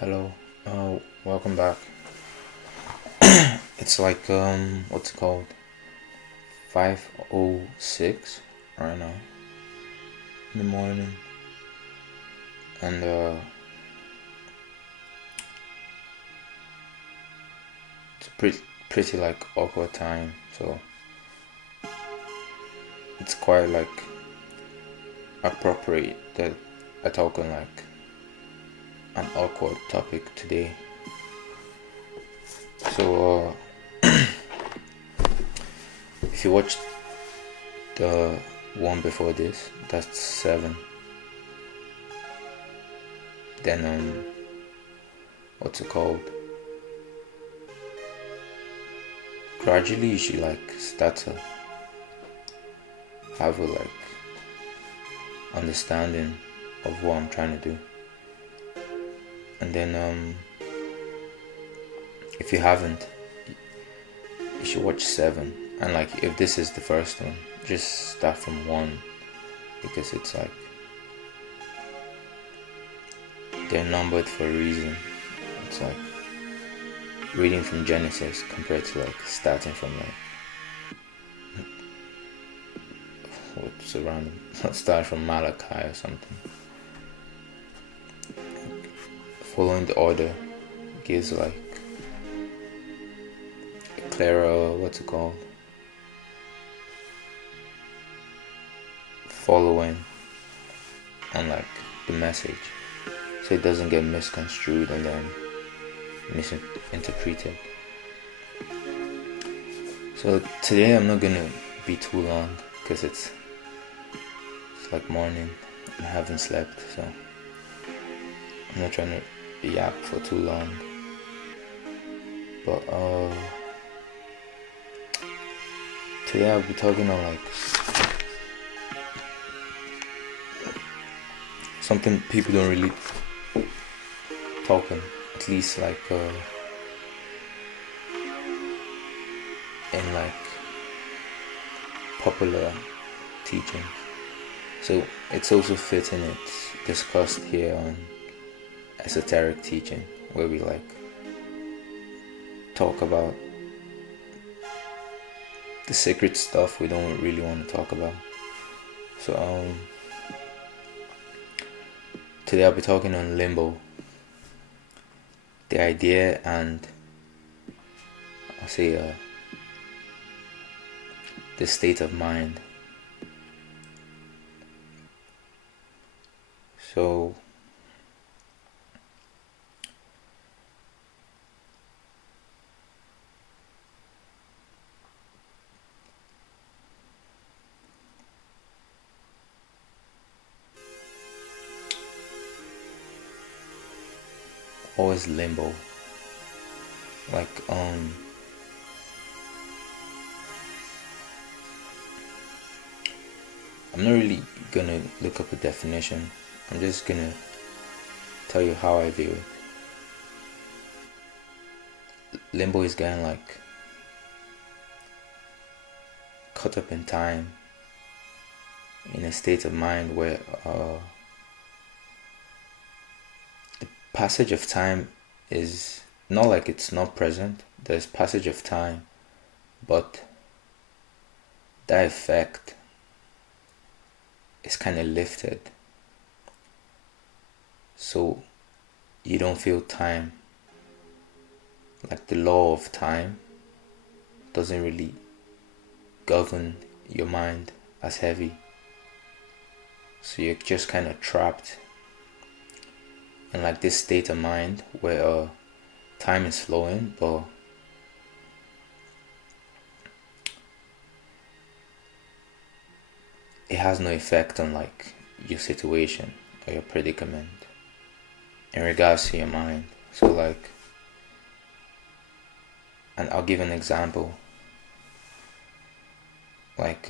Hello. Welcome back. It's like what's it called? 5:06 right now in the morning, and it's a pretty like awkward time. So it's quite like appropriate that I talk on like an awkward topic today. So if you watched the one before this, that's 7. Then what's it called? Gradually you should like start to have a like understanding of what I'm trying to do. And then if you haven't, you should watch 7. And like if this is the first one, just start from 1, because it's like they're numbered for a reason. It's like reading from Genesis compared to like starting from like what's random, start from Malachi or something. Following the order gives like a clearer, what's it called, following and like the message, so it doesn't get misconstrued and then misinterpreted. So today I'm not gonna be too long because it's like morning and I haven't slept, so I'm not trying to yap for too long. But today I'll be talking on like something people don't really talk on, at least like in like popular teaching. So it's also fitting it's discussed here on esoteric teaching, where we like talk about the secret stuff we don't really want to talk about. So today I'll be talking on Limbo, the idea, and I'll say the state of mind. So always limbo, like I'm not really gonna look up a definition. I'm just gonna tell you how I view it. Limbo is getting like caught up in time, in a state of mind where the passage of time is not like it's not present. There's passage of time, but that effect is kind of lifted, so you don't feel time. Like the law of time doesn't really govern your mind as heavy, so you're just kind of trapped in like this state of mind where time is flowing, but it has no effect on like your situation or your predicament in regards to your mind. So like, and I'll give an example, like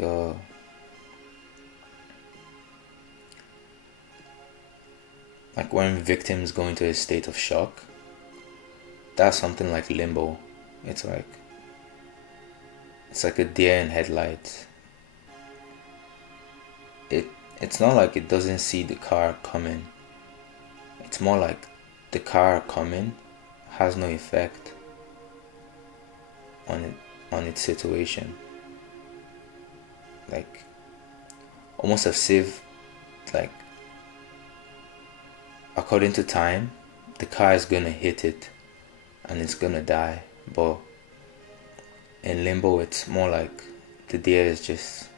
when victims go into a state of shock, that's something like limbo. It's like It's like a deer in headlights. It's not like it doesn't see the car coming. It's more like the car coming has no effect on its situation. Like almost as if, like, according to time, the car is gonna hit it and it's gonna die. But in Limbo, it's more like the deer is just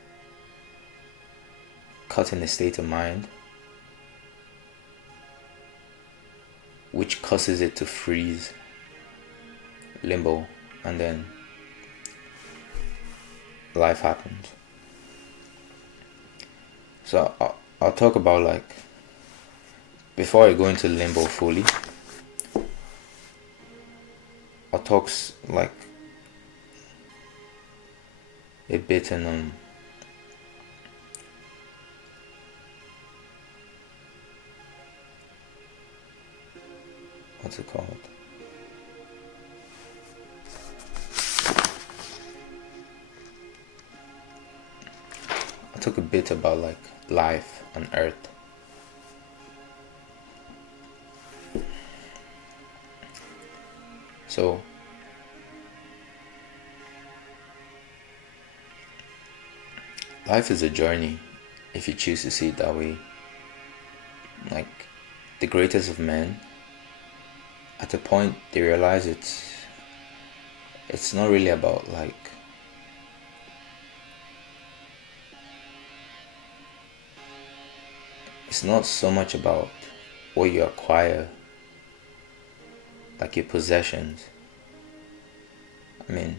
caught in a state of mind which causes it to freeze. Limbo, and then life happens. So I'll talk about, like, before I go into Limbo fully, I'll talk like a bit in what's it called? I talk a bit about, like, life on Earth. So life is a journey, if you choose to see it that way. Like, the greatest of men, at a point they realize it's not really about, like, it's not so much about what you acquire, like your possessions. I mean,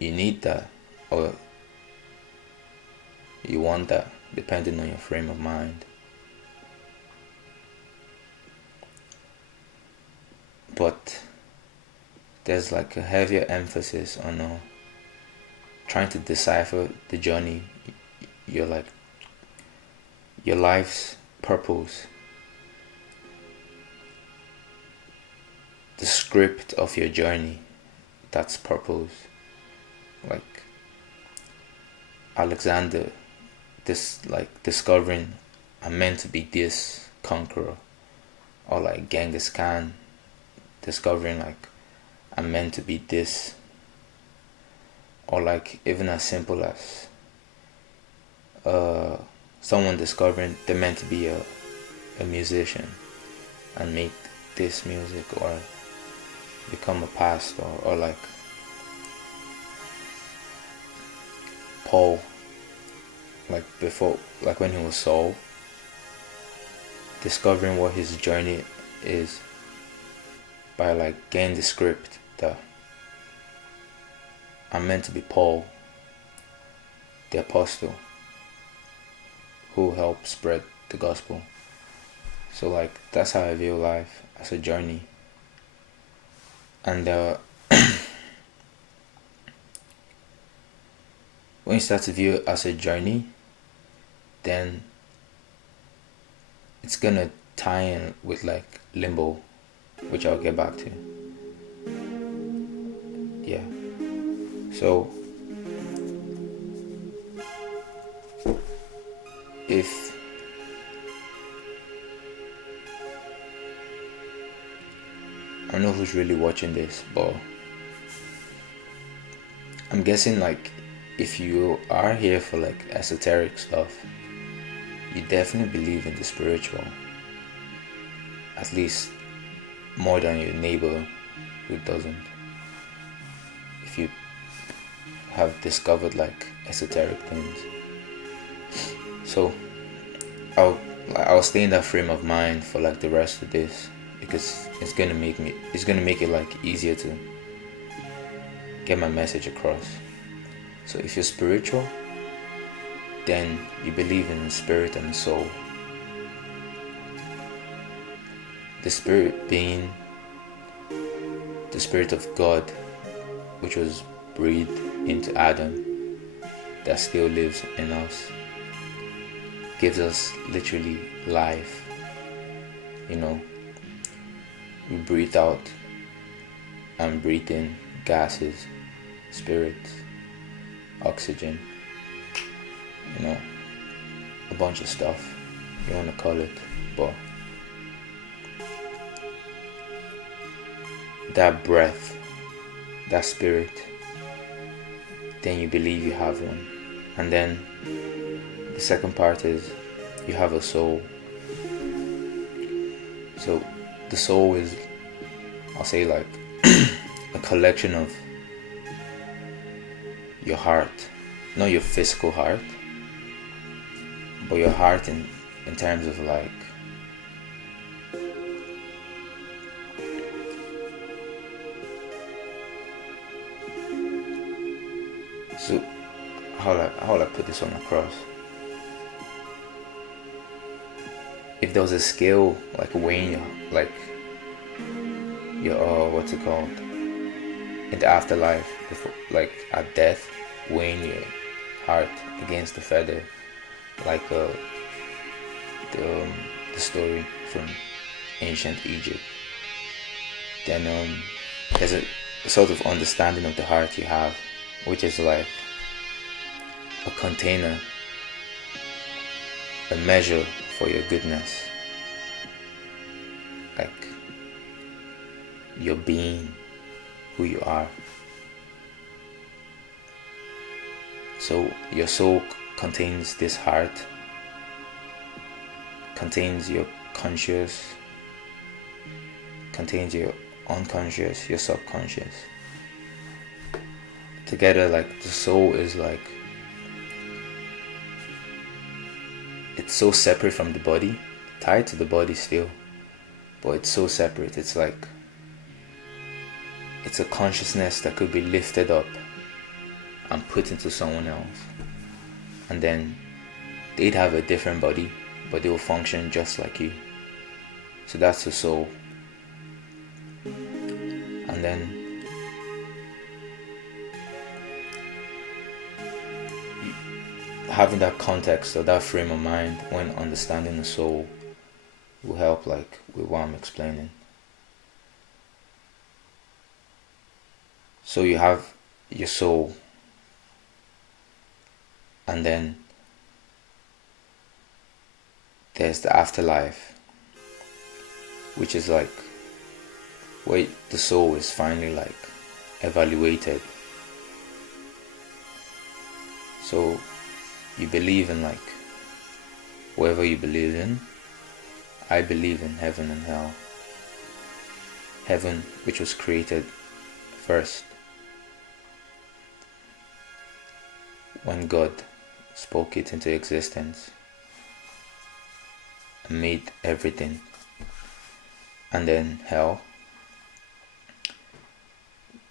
you need that, or you want that, depending on your frame of mind. But there's, like, a heavier emphasis on trying to decipher the journey, your life's purpose, the script of your journey, that's purpose. Like Alexander, discovering I'm meant to be this conqueror, or like Genghis Khan discovering, like, I'm meant to be this, or like even as simple as someone discovering they're meant to be a musician and make this music, or become a pastor, or like Paul, like before, like when he was Saul, discovering what his journey is by, like, getting the script that I'm meant to be Paul, the apostle who helped spread the gospel. So, like, that's how I view life, as a journey. And when you start to view it as a journey, then it's gonna tie in with, like, Limbo, which I'll get back to. Yeah. So if I don't know who's really watching this, but I'm guessing, like, if you are here for, like, esoteric stuff, you definitely believe in the spiritual, at least more than your neighbor who doesn't. If you have discovered, like, esoteric things, so I'll stay in that frame of mind for, like, the rest of this, because it's gonna make it, like, easier to get my message across. So if you're spiritual, then you believe in the spirit and the soul. The spirit being the spirit of God, which was breathed into Adam, that still lives in us, gives us literally life. You know, we breathe out and breathe in gases, spirits, oxygen, a bunch of stuff you want to call it, but that breath, that spirit, then you believe you have one. And then the second part is you have a soul. So the soul is, I'll say, like a collection of your heart, not your physical heart, but your heart in terms of like so how will I put this one across? If there was a scale like weighing your what's it called, in the afterlife, before, like at death, weighing your heart against the feather, like the story from ancient Egypt, then there's a sort of understanding of the heart you have, which is like a container, a measure for your goodness, like your being, who you are. So your soul contains this heart, contains your conscious, contains your unconscious, your subconscious. Together, like the soul is like, it's so separate from the body, tied to the body still, but it's so separate. It's like, it's a consciousness that could be lifted up and put into someone else, and then they'd have a different body, but they will function just like you. So that's the soul. And then having that context or that frame of mind when understanding the soul will help, like with what I'm explaining. So you have your soul, and then there's the afterlife, which is like where the soul is finally like evaluated. So you believe in like whatever you believe in. I believe in heaven and hell. Heaven, which was created first when God spoke it into existence and made everything. And then hell,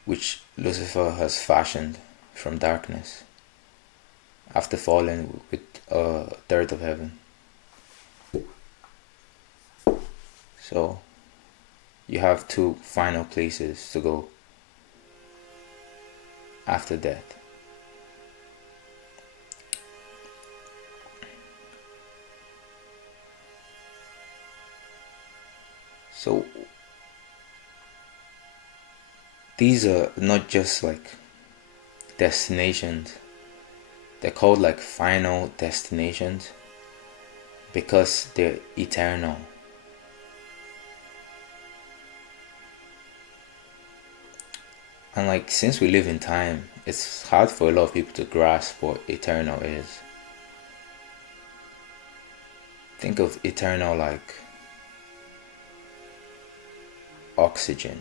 which Lucifer has fashioned from darkness after falling with a third of heaven. So you have two final places to go after death. So these are not just like destinations, they're called like final destinations because they're eternal. And like, since we live in time, it's hard for a lot of people to grasp what eternal is. Think of eternal like oxygen.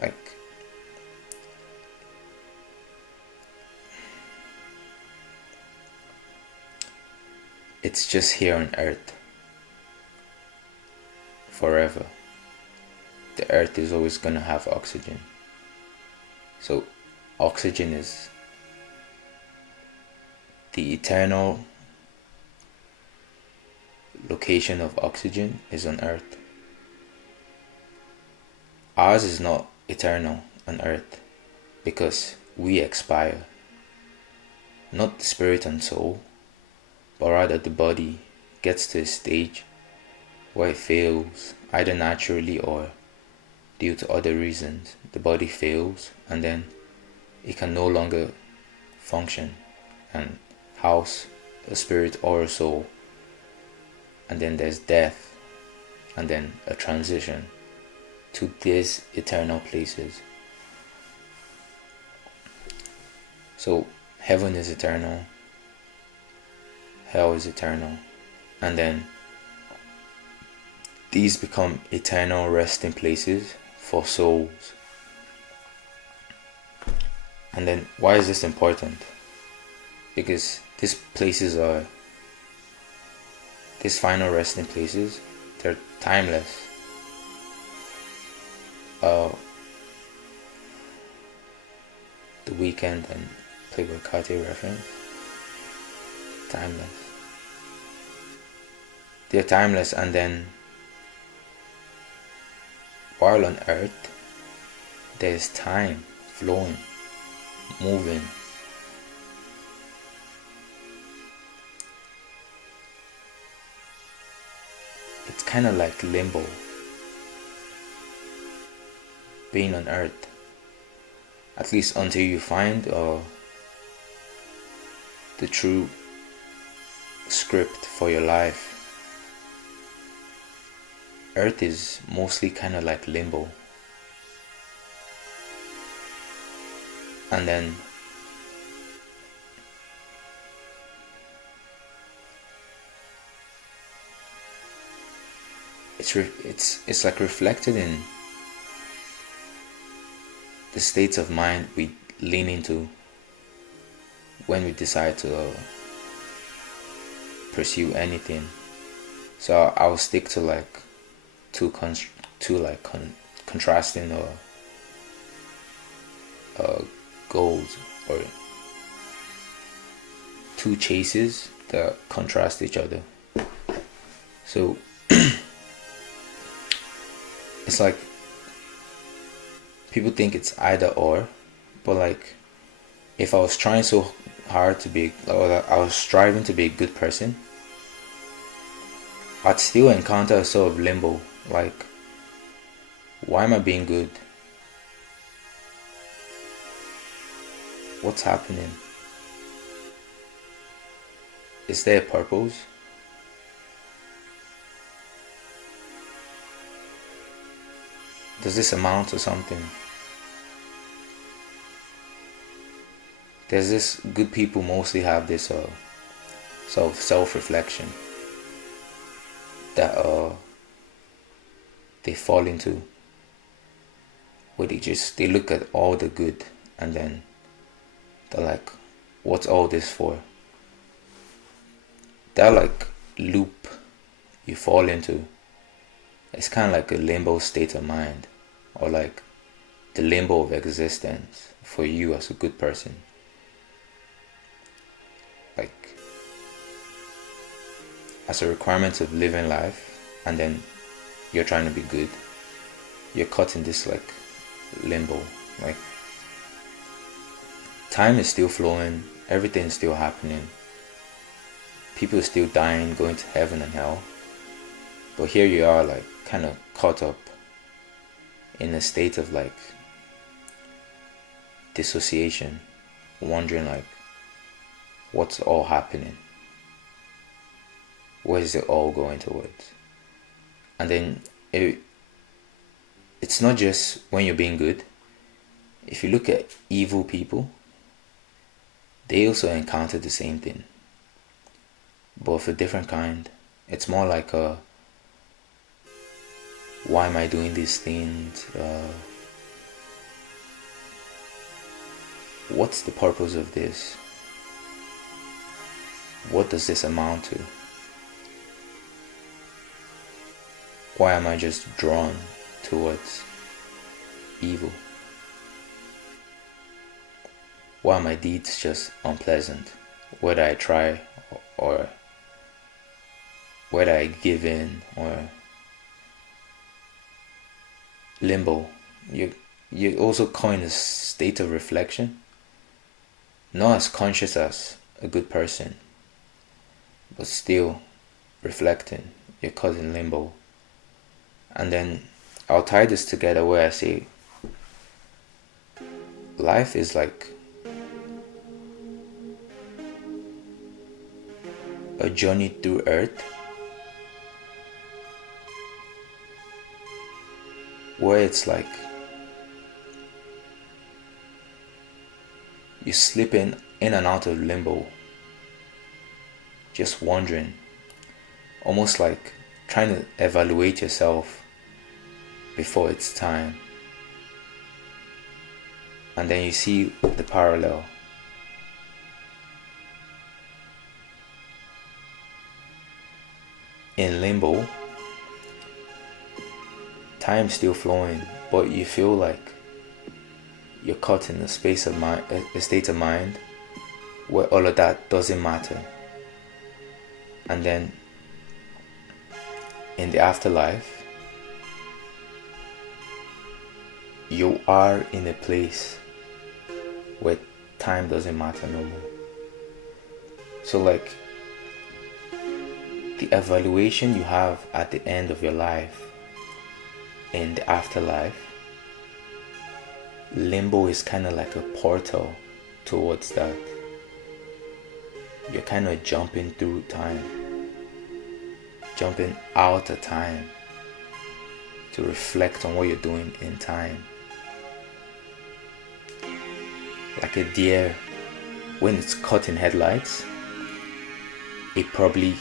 Like, it's just here on earth forever. The earth is always gonna have oxygen. So oxygen is the eternal location of oxygen is on earth. Ours is not eternal on earth because we expire. Not the spirit and soul, but rather the body gets to a stage where it fails, either naturally or due to other reasons. The body fails, and then it can no longer function and house a spirit or a soul. And then there's death, and then a transition to these eternal places. So heaven is eternal, hell is eternal, and then these become eternal resting places for souls. And then why is this important? Because these final resting places, they're timeless. The Weekend and Playboy Carti reference. Timeless. They're timeless, and then while on earth, there's time flowing, moving. It's kind of like limbo, being on earth, at least until you find the true script for your life. Earth is mostly kind of like limbo, and then it's like reflected in the states of mind we lean into when we decide to pursue anything. So I'll stick to like two contrasting goals, or two chases that contrast each other. So it's like people think it's either or, but like if I was trying so hard to be, or I was striving to be a good person, I'd still encounter a sort of limbo. Like, why am I being good? What's happening? Is there a purpose? Does this amount to something? There's this, good people mostly have this sort of self-reflection that they fall into, where they look at all the good and then they're like, what's all this for? That like loop you fall into, it's kind of like a limbo state of mind, or like the limbo of existence for you as a good person. Like, as a requirement of living life, and then you're trying to be good, you're caught in this like limbo. Like, time is still flowing, everything is still happening, people are still dying, going to heaven and hell, but here you are, like kind of caught up in a state of like dissociation, wondering like, what's all happening? Where is it all going towards? And then it's not just when you're being good. If you look at evil people, they also encounter the same thing, but of a different kind. It's more like why am I doing these things? What's the purpose of this? What does this amount to? Why am I just drawn towards evil? Why are my deeds just unpleasant? Whether I try or whether I give in, or limbo. You also caught in a state of reflection, not as conscious as a good person, but still reflecting. You're caught in limbo. And then I'll tie this together where I say life is like a journey through Earth where it's like you're slipping in and out of limbo, just wondering, almost like trying to evaluate yourself before it's time. And then you see the parallel. In limbo, time's still flowing, but you feel like you're caught in a space of mind, a state of mind where all of that doesn't matter. And then in the afterlife, you are in a place where time doesn't matter no more. So like the evaluation you have at the end of your life in the afterlife, limbo is kind of like a portal towards that. You're kind of jumping through time, jumping out of time to reflect on what you're doing in time. Like a deer, when it's caught in headlights, it probably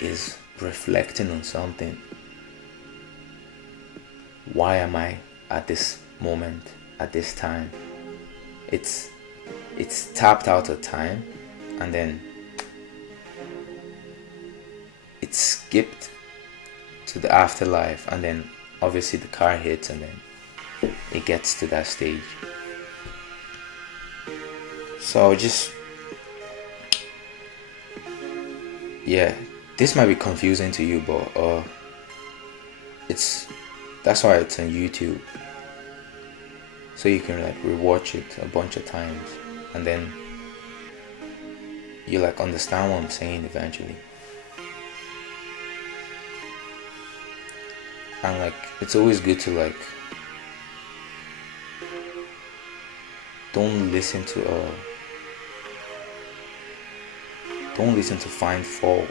is reflecting on something. Why am I at this moment, at this time? It's tapped out of time, and then it's skipped to the afterlife, and then obviously the car hits, and then it gets to that stage. So just, yeah, this might be confusing to you, but that's why it's on YouTube, so you can like rewatch it a bunch of times, and then you like understand what I'm saying eventually. And like it's always good to like don't listen to find faults.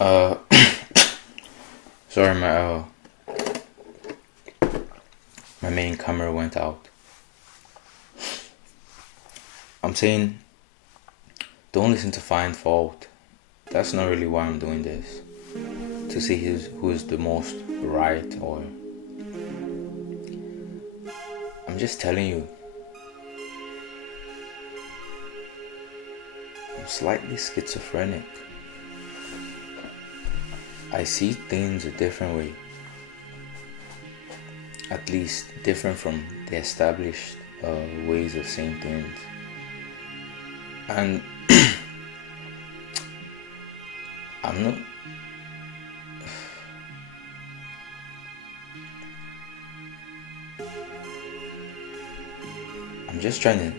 Uh, sorry, my main camera went out. I'm saying, don't listen to find fault. That's not really why I'm doing this. To see who is the most right, or I'm just telling you, I'm slightly schizophrenic. I see things a different way. At least different from the established ways of seeing things. And I'm not... I'm just trying to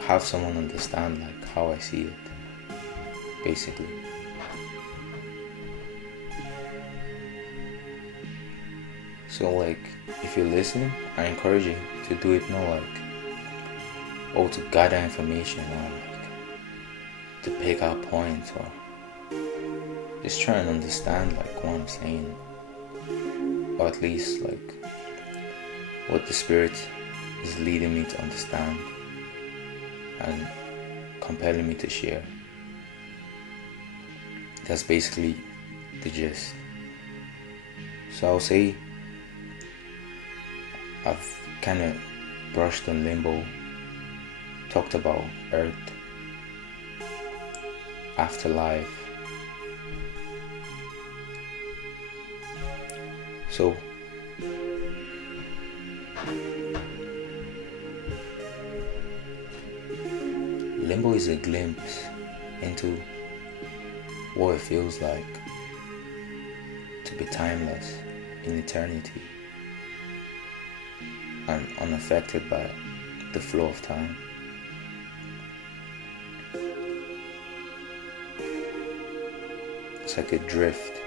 have someone understand like how I see it, basically. So like, if you're listening, I encourage you to do it not like, or to gather information, or like to pick out points, or just try and understand like what I'm saying, or at least like what the Spirit is leading me to understand and compelling me to share. That's basically the gist. So I'll say I've kind of brushed on Limbo, talked about Earth, Afterlife. So Limbo is a glimpse into what it feels like to be timeless in eternity and unaffected by the flow of time. It's like a drift.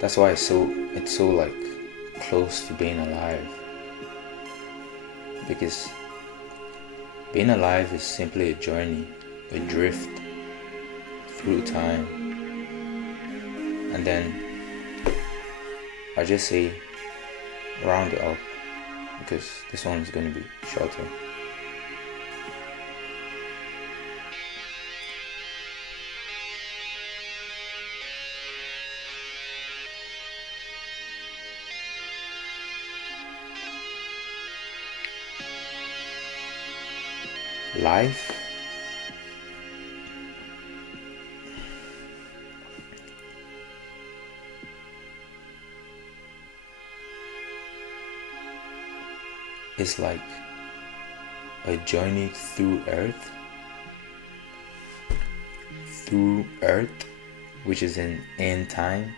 That's why it's so like close to being alive, because being alive is simply a journey, a drift through time. And then I just say round it up, because this one is going to be shorter. Life is like a journey through Earth, which is in time,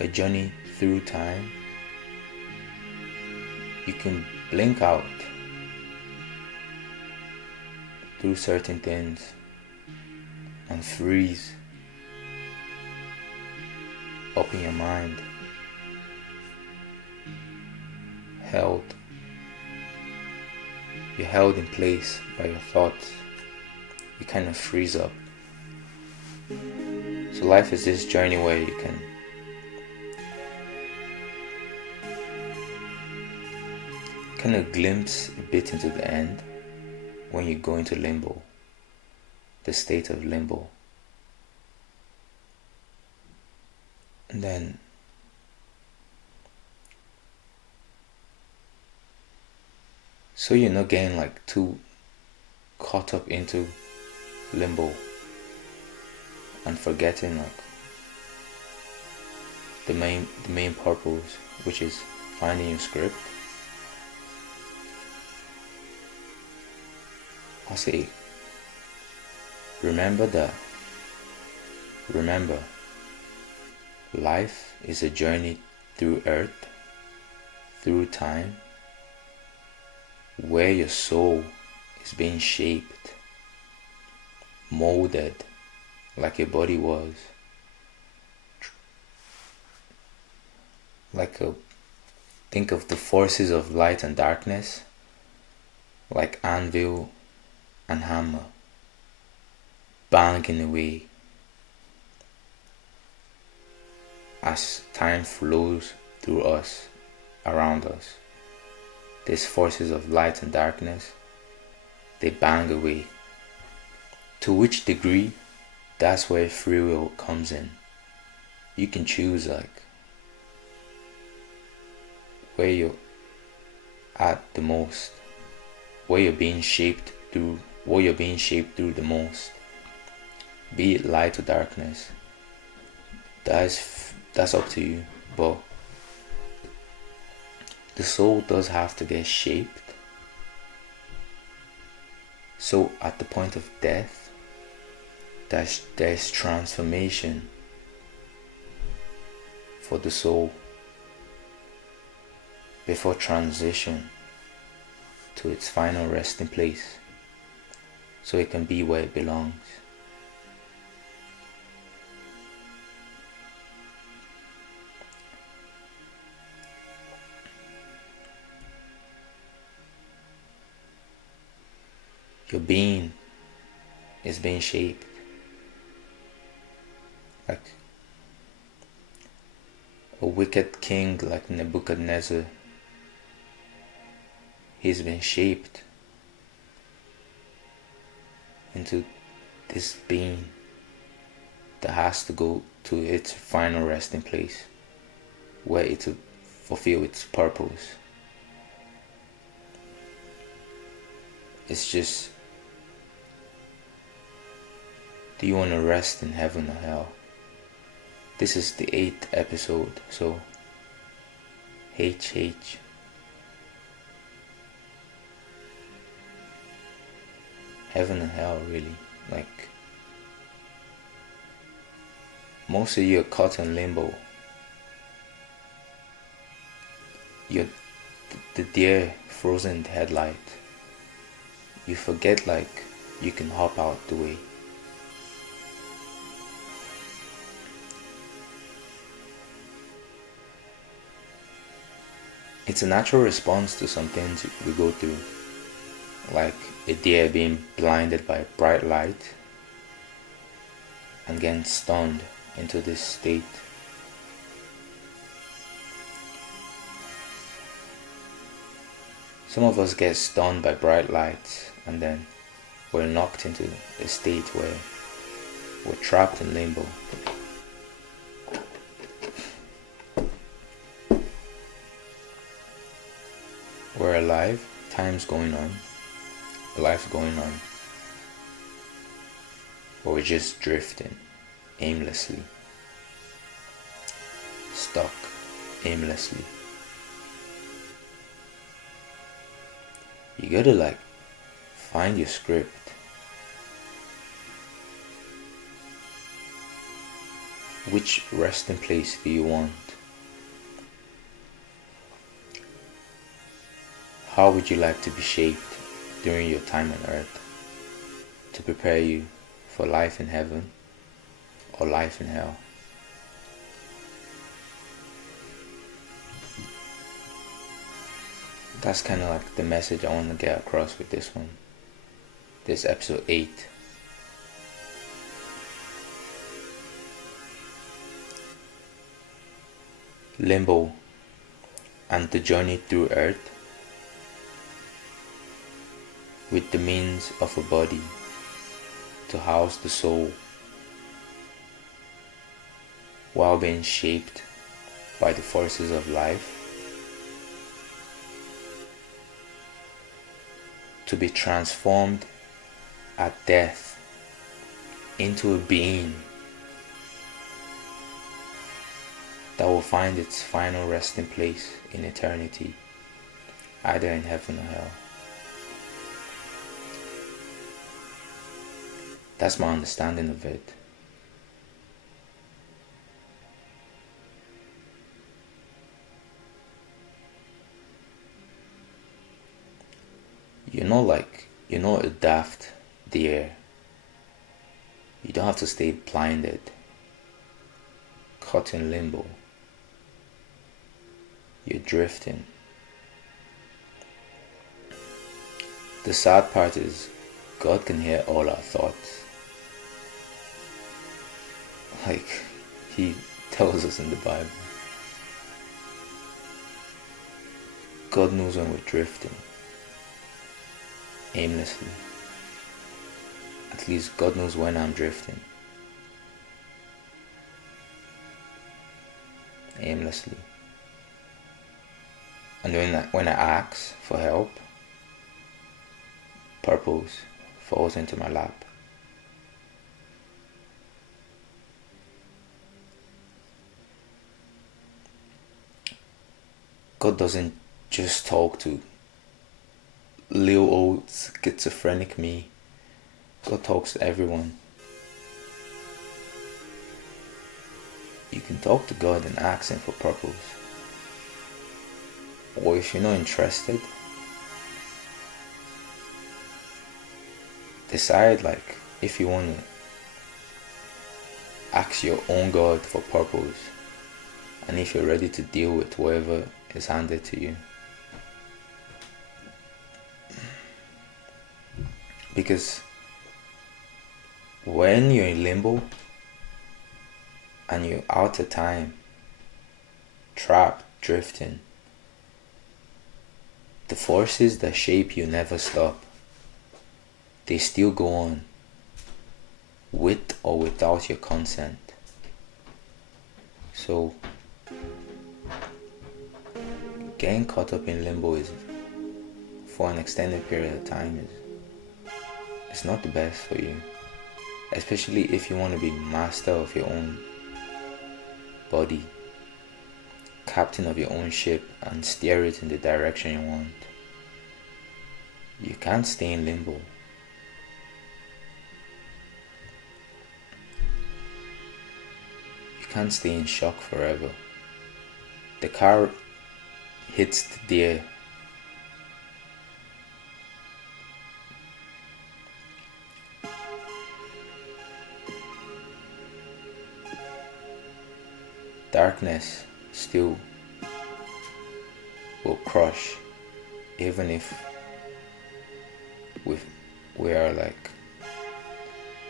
a journey through time. You can blink out through certain things and freeze up in your mind, you're held in place by your thoughts. You kind of freeze up. So life is this journey where you can kind of glimpse a bit into the end when you go into limbo, the state of limbo. And then So you're not getting like too caught up into limbo and forgetting like the main purpose, which is finding your script. I'll say, remember life is a journey through earth, through time, where your soul is being shaped, molded like your body was. Think of the forces of light and darkness like anvil and hammer banging away as time flows through us, around us. These forces of light and darkness, they bang away. To which degree, that's where free will comes in. You can choose like where you're at the most, where you're being shaped through, the most, be it light or darkness. That's up to you, but the soul does have to get shaped. So at the point of death, there's transformation for the soul before transition to its final resting place, so it can be where it belongs. Your being is being shaped like a wicked king like Nebuchadnezzar. He's been shaped into this being that has to go to its final resting place, where it will fulfill its purpose. It's just, do you want to rest in heaven or hell? This is the 8th episode, so HH. Heaven and hell, really. Like, most of you are caught in limbo. You're the deer frozen in the headlight. You forget like you can hop out the way. It's a natural response to some things we go through, like a deer being blinded by bright light and getting stunned into this state. Some of us get stunned by bright lights and then we're knocked into a state where we're trapped in limbo. We're alive, time's going on, life's going on, but we're just drifting aimlessly, stuck aimlessly. You gotta like find your script. Which resting place do you want? How would you like to be shaped during your time on earth to prepare you for life in heaven or life in hell? That's kind of like the message I want to get across with this one. This episode 8. Limbo and the journey through earth with the means of a body to house the soul while being shaped by the forces of life to be transformed at death into a being that will find its final resting place in eternity, either in heaven or hell. That's my understanding of it. You're not a daft deer. You don't have to stay blinded, caught in limbo. You're drifting. The sad part is God can hear all our thoughts. Like He tells us in the Bible. God knows when we're drifting aimlessly. At least God knows when I'm drifting aimlessly. And when I ask for help, purpose falls into my lap. God doesn't just talk to little old schizophrenic me. God talks to everyone. You can talk to God and ask Him for purpose. Or if you're not interested, decide if you want to ask your own God for purpose, and if you're ready to deal with whatever is handed to you. Because when you're in limbo and you're out of time, trapped, drifting, the forces that shape you never stop. They still go on, with or without your consent. So, getting caught up in limbo is, for an extended period of time, it's not the best for you. Especially if you want to be master of your own body, captain of your own ship, and steer it in the direction you want. You can't stay in limbo. You can't stay in shock forever. The car hits the deer. Darkness still will crush, even if we are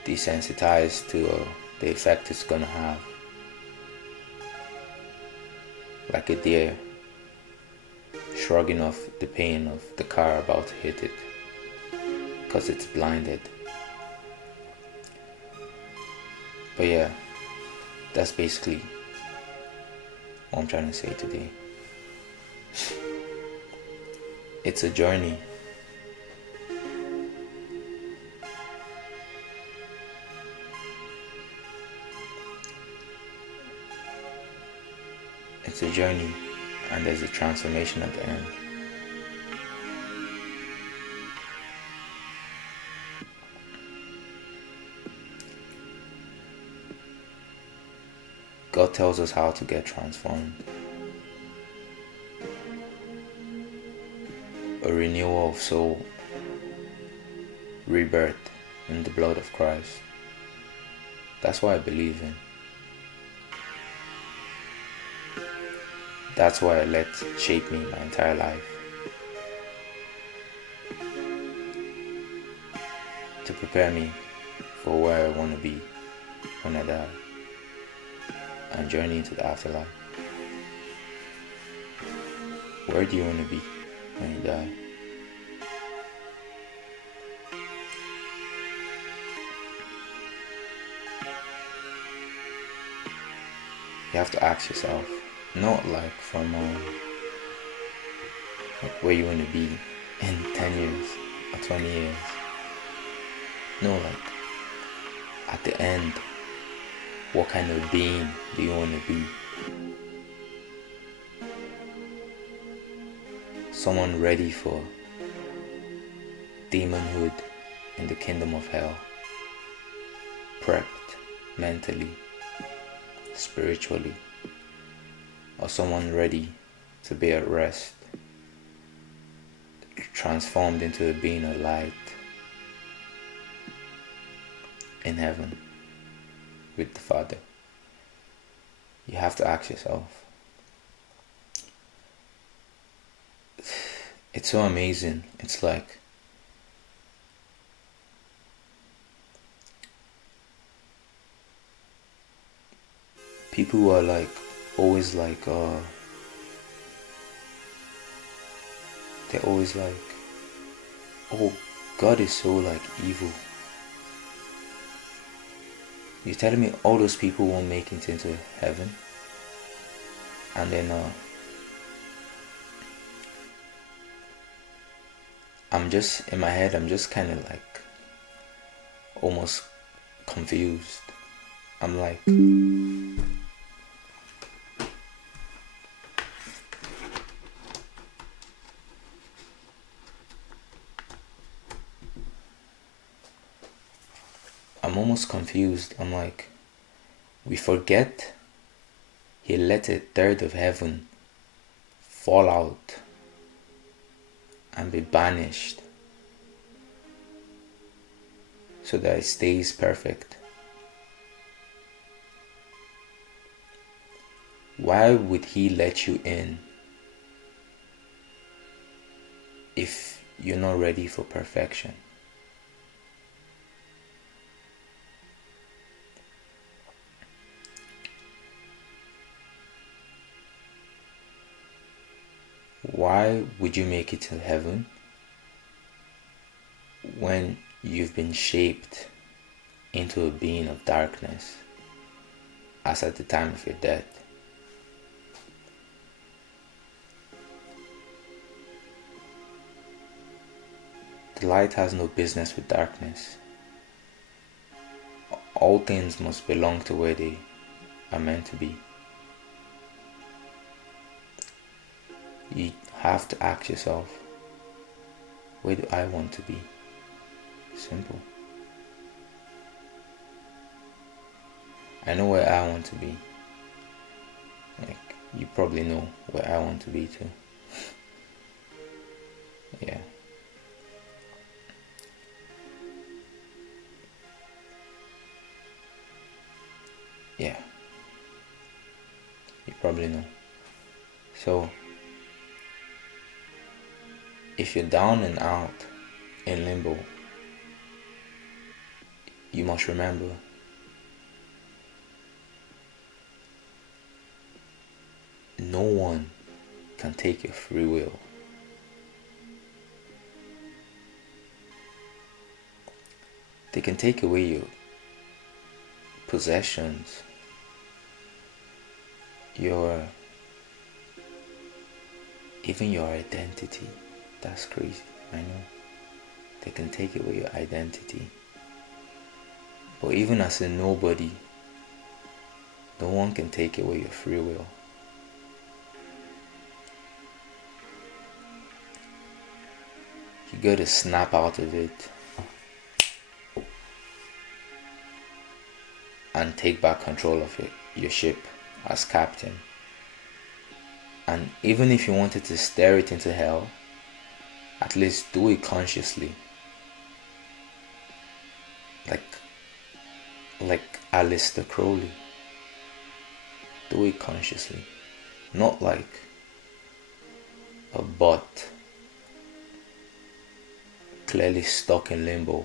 desensitized to the effect it's gonna have. Like a deer shrugging off the pain of the car about to hit it because it's blinded. But yeah, that's basically what I'm trying to say today. It's a journey. It's a journey, and there's a transformation at the end. God tells us how to get transformed. A renewal of soul, rebirth in the blood of Christ. That's what I believe in. That's why I let it shape me my entire life. To prepare me for where I want to be when I die. And journey into the afterlife. Where do you want to be when you die? You have to ask yourself, not from where you want to be in 10 years, or 20 years. No, like, at the end, what kind of being do you want to be? Someone ready for demonhood in the kingdom of hell, prepped mentally, spiritually, or someone ready to be at rest, transformed into a being of light in heaven with the Father. You have to ask yourself. It's so amazing. It's like people who are like always like they're always like, oh, God is so like evil. You're telling me all those people won't make it into heaven? And then I'm just in my head, I'm just kind of like almost confused. I'm like, I'm almost confused. I'm like, we forget He let a third of heaven fall out and be banished so that it stays perfect. Why would He let you in if you're not ready for perfection? Why would you make it to heaven when you've been shaped into a being of darkness as at the time of your death? The light has no business with darkness. All things must belong to where they are meant to be. You have to ask yourself, where do I want to be? Simple. I know where I want to be. Like, you probably know where I want to be too. Yeah. Yeah. You probably know. So, if you're down and out in limbo, you must remember no one can take your free will. They can take away your possessions, even your identity. That's crazy, I know. They can take away your identity. But even as a nobody, no one can take away your free will. You gotta snap out of it and take back control of your ship as captain. And even if you wanted to steer it into hell, at least do it consciously. Like Aleister Crowley. Do it consciously. Not like a bot clearly stuck in limbo,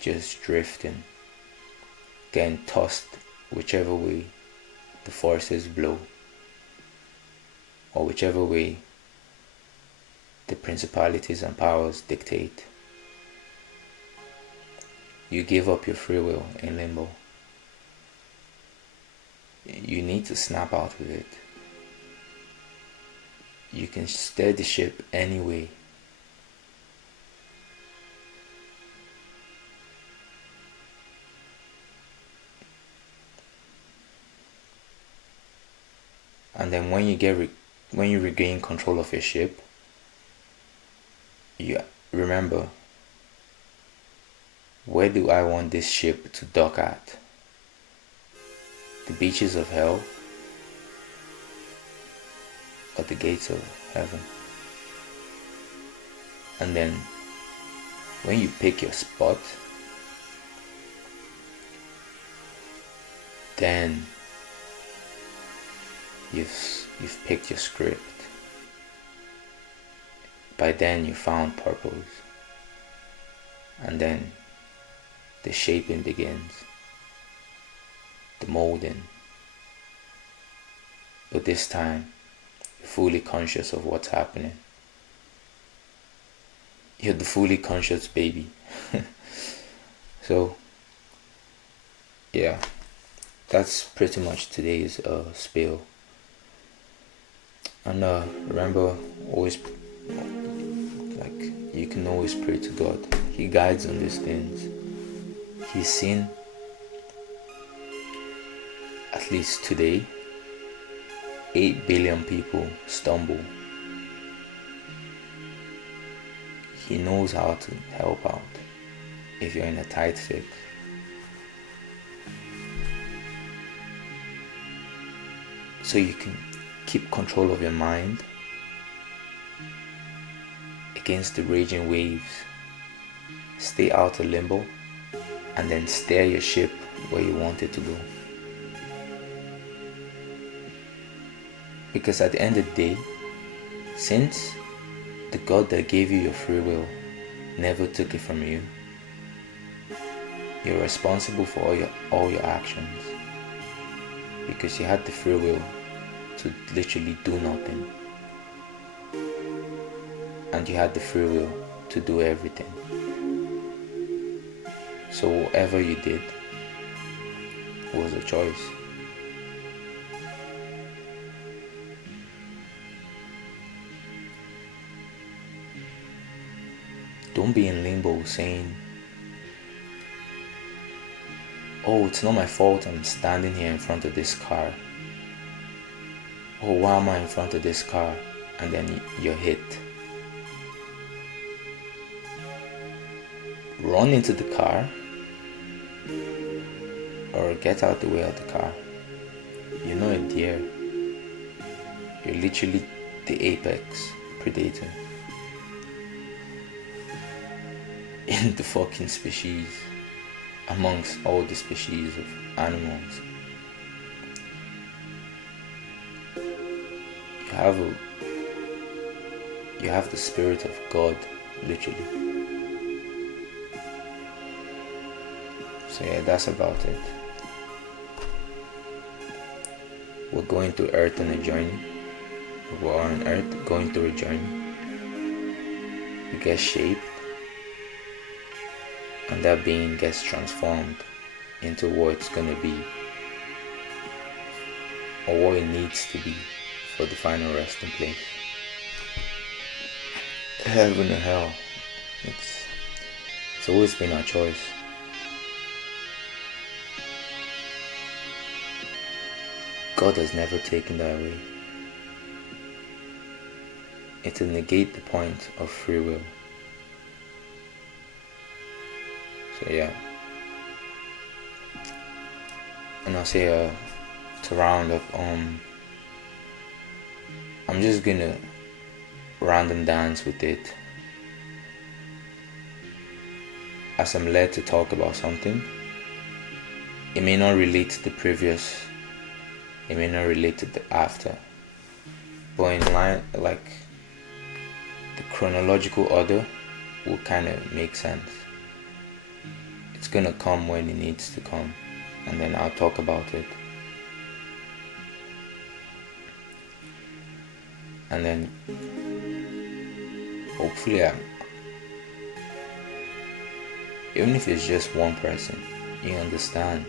just drifting, getting tossed whichever way the forces blow, or whichever way the principalities and powers dictate. You give up your free will in limbo. You need to snap out of it. You can steer the ship anyway. And then when you regain control of your ship, you remember, where do I want this ship to dock at? The beaches of hell or the gates of heaven? And then when you pick your spot, then you've picked your script. By then you found purpose, and then the shaping begins, the molding. But this time you're fully conscious of what's happening. You're the fully conscious baby. So yeah, that's pretty much today's spill. And remember, always, like, you can always pray to God. He guides on these things. He's seen, at least today, 8 billion people stumble. He knows how to help out if you're in a tight fix. So you can keep control of your mind against the raging waves. Stay out of limbo and then steer your ship where you want it to go. Because at the end of the day, since the God that gave you your free will never took it from you, you're responsible for all your actions, because you had the free will to literally do nothing, and you had the free will to do everything. So whatever you did was a choice. Don't be in limbo saying, oh, it's not my fault I'm standing here in front of this car. Oh, why am I in front of this car? And then you're hit. Run into the car or get out the way of the car. You're not a deer. You're literally the apex predator in the fucking species, amongst all the species of animals. You have the spirit of God, literally. So yeah, that's about it. We're going through Earth on a journey. We're on Earth going through a journey. We get shaped, and that being gets transformed into what it's gonna be, or what it needs to be for the final resting place. Heaven or hell, it's always been our choice. God has never taken that away. It will negate the point of free will. So yeah, and I'll say to round up, I'm just gonna random dance with it as I'm led to talk about something. It may not relate to the previous, it may not relate to the after, but in line, like, the chronological order will kind of make sense. It's gonna come when it needs to come, and then I'll talk about it. And then hopefully even if it's just one person, you understand.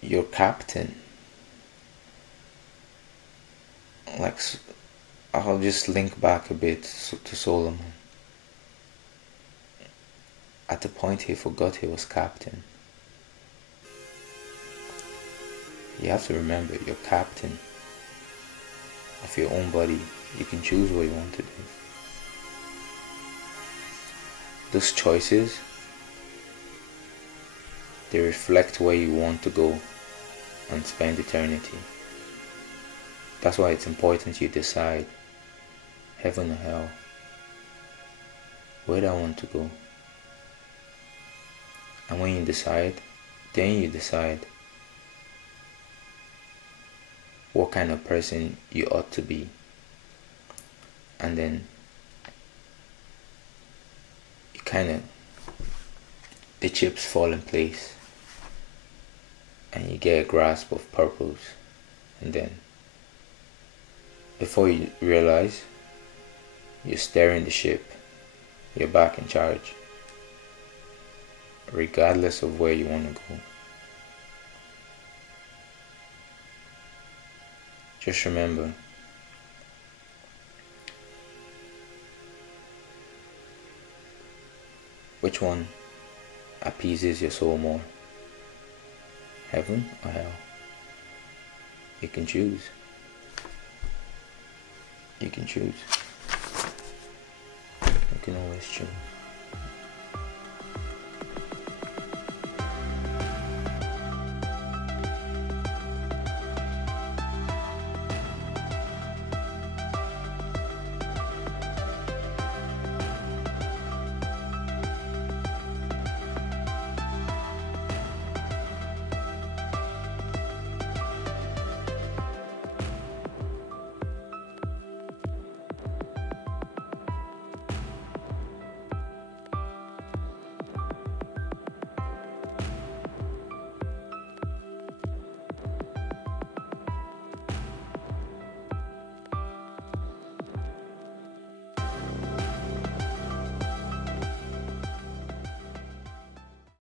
Your captain, like, I'll just link back a bit to Solomon. At the point he forgot he was captain. You have to remember you're captain of your own body. You can choose what you want to do. Those choices, they reflect where you want to go and spend eternity. That's why it's important you decide, heaven or hell, where do I want to go? And when you decide, then you decide what kind of person you ought to be. And then you the chips fall in place and you get a grasp of purpose. And then before you realize, you're steering the ship, you're back in charge, regardless of where you want to go. Just remember, which one appeases your soul more? Heaven or hell? You can choose. You can choose. You can always choose.